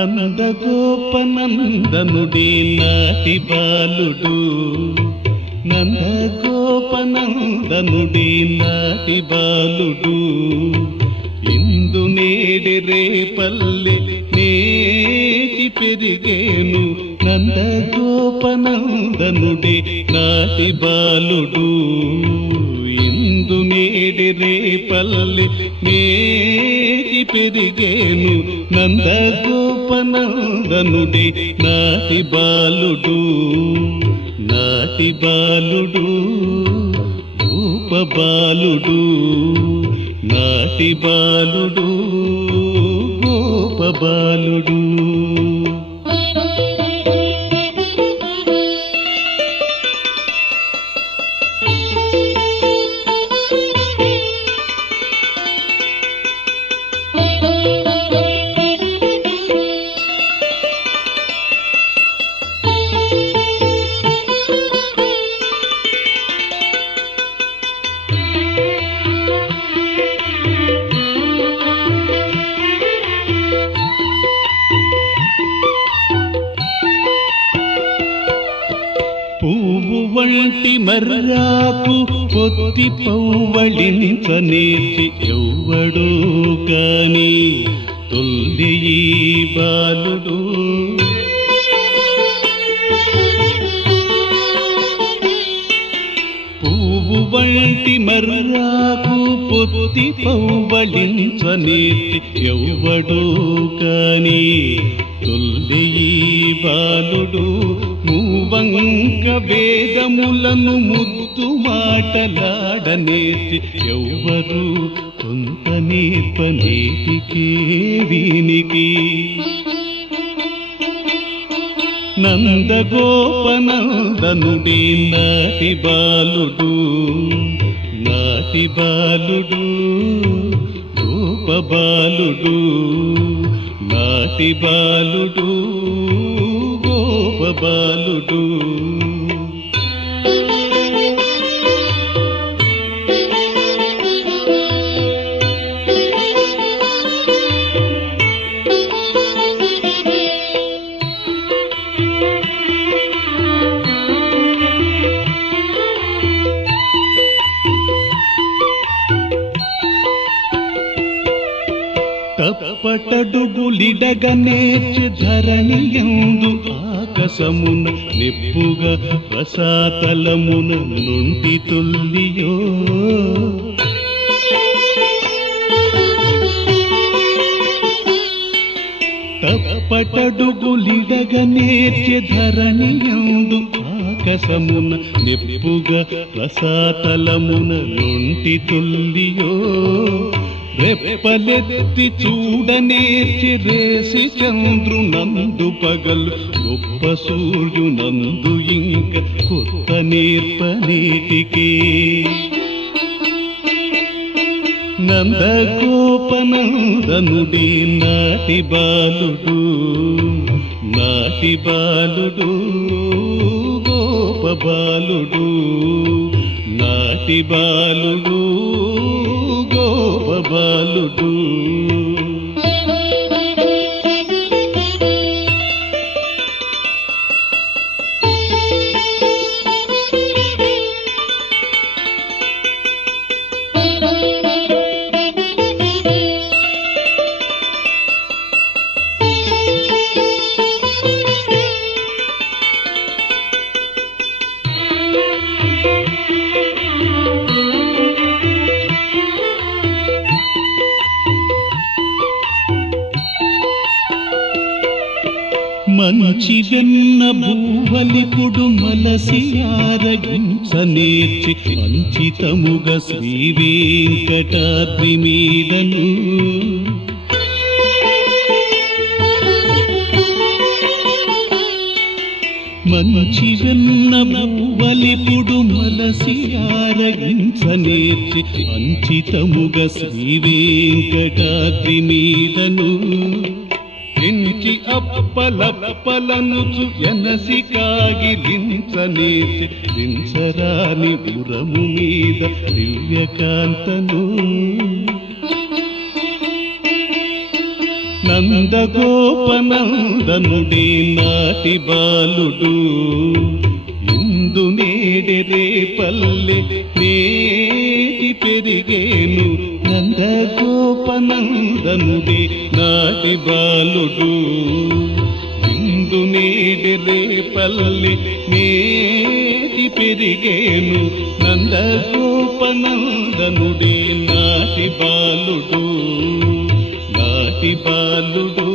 నందగోపనందనుడే నాటి బాలుడు, నందగోపనందనుడే నాటి బాలుడు. ఇందు నేడి రేపల్లె నేటి పెరిగేను, నందగోపనందనుడే నాటి బాలుడు. ఇందు నేడి రేపల్లె నేటి పెరిగేను, నందగోపనందనుడే నాటి బాలుడు. నాటి బాలుడు రూప బాలుడు, నాటి బాలుడు గోప బాలుడు. పువ్వు వంటి మర్రాకు పొత్తి పౌవళించనేర్చి ఎవ్వడూ కాని తొల్లి ఈ బాలుడు. పువ్వు వంటి మర్రాకు పొత్తి పౌవళించనేర్చి ఎవ్వడూ కాని తొల్లి ఈ బాలుడు. మూవంక వేదములను ముద్దు మాటలాడనేసి ఎవ్వరు కొంత నేర్పనేటికే వీనికి. నందగోపనందనుడే నాటి బాలుడు, నాటి బాలుడు రూప బాలుడు, నాటి బాలుడు గోప బాలుడు. తప్పటడుగులిడగనేర్చి ధరణియందు ఆకాశమున నిప్పుగా రసాతలమున నుండి తొల్లియో. తప్పటడుగులిడగనేర్చి ధరణియందు ఆకాశమున నిప్పుగా రసాతలమున నుండి తొల్లియో. రెప్పలెత్తి చూడనేర్చి రేసి చంద్రునందు పగలు, గొప్ప సూర్యునందు ఇంక కొత్త నేర్పనేటికే. నందగోపనందనుడే నాటి బాలుడు, నాటి బాలుడు గోప బాలుడు, నాటి బాలుడు గోప బాలుడు. మంచి వెన్న భూవలిపుడు మలసి ఆరగించనేర్చి అంచితముగా శ్రీ వెంకటాద్రి మీదను. మంచి వెన్న భూవలిపుడు మలసి ఆరగించనేర్చి అంచితముగా శ్రీ వెంకటాద్రి మీదను. ఇంటి అప్పలప్పలనుచు ఎనసి కాగిలించనేసి దించరాని పురము మీద దివ్యకాంతను. నందగోపనందనుడే నాటి బాలుడు ఇందు నేడెరే పల్లె నేటి పెరిగేను నందగోపనందనుడే నాటి బాలుడు ఇందు నేడెరే పల్లె నేటి పెరిగేను నందగోపనందనుడే నాటి బాలుడు నాటి బాలుడు